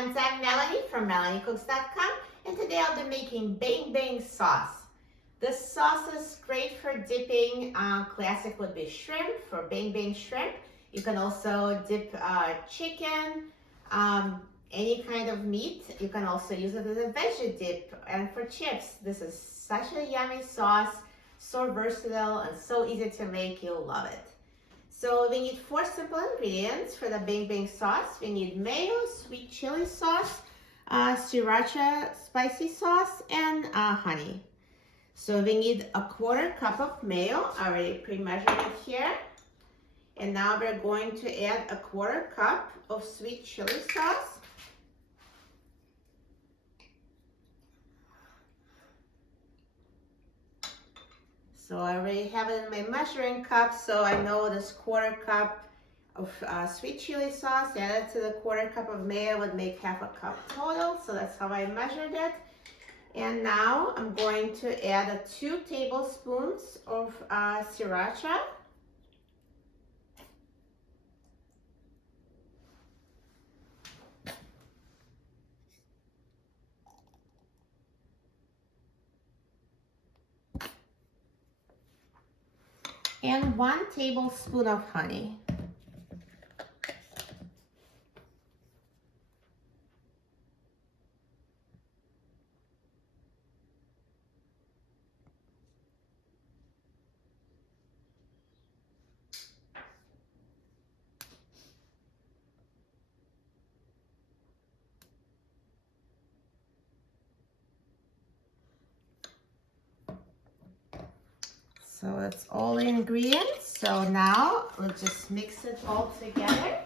friends, I'm Melanie from MelanieCooks.com, and today I'll be making bang bang sauce. This sauce is great for dipping. Classic would be shrimp, for bang bang shrimp. You can also dip chicken, any kind of meat. You can also use it as a veggie dip, and for chips. This is such a yummy sauce, so versatile and so easy to make. You'll love it. So we need 4 simple ingredients for the bang bang sauce. We need mayo, sweet chili sauce, sriracha spicy sauce, and honey. So we need a 1/4 cup of mayo. I already pre-measured it here. And now we're going to add a 1/4 cup of sweet chili sauce. So I already have it in my measuring cup, so I know this 1/4 cup of sweet chili sauce added to the 1/4 cup of mayo would make 1/2 cup total. So that's how I measured it. And now I'm going to add 2 tablespoons of sriracha. And 1 tablespoon of honey. So that's all the ingredients. So now we'll just mix it all together.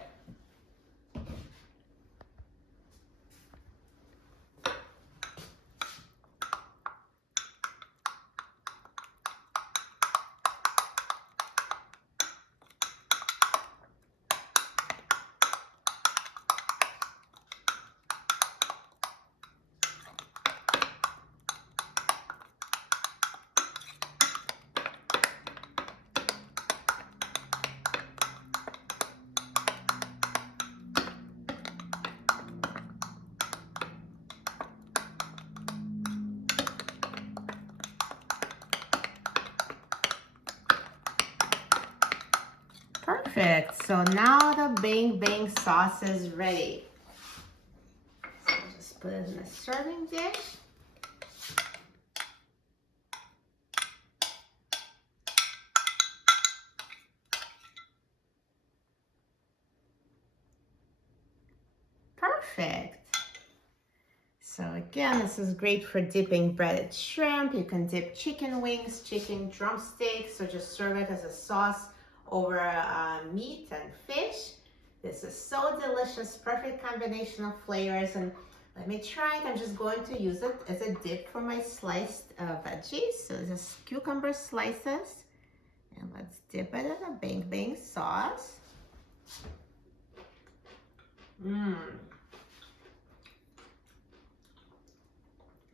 Perfect. So now the bang bang sauce is ready. So just put it in a serving dish. Perfect. So again, this is great for dipping breaded shrimp. You can dip chicken wings, chicken drumsticks, or just serve it as a sauce over meat and fish. This is so delicious, perfect combination of flavors. And let me try it. I'm just going to use it as a dip for my sliced veggies. So just cucumber slices. And let's dip it in a bang bang sauce.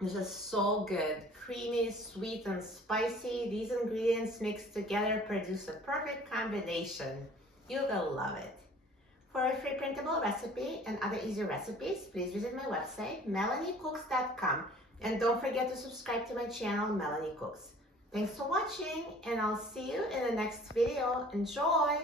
This is so good. Creamy, sweet, and spicy. These ingredients mixed together produce a perfect combination. You will love it. For a free printable recipe and other easy recipes, please visit my website, MelanieCooks.com. And don't forget to subscribe to my channel, Melanie Cooks. Thanks for watching, and I'll see you in the next video. Enjoy!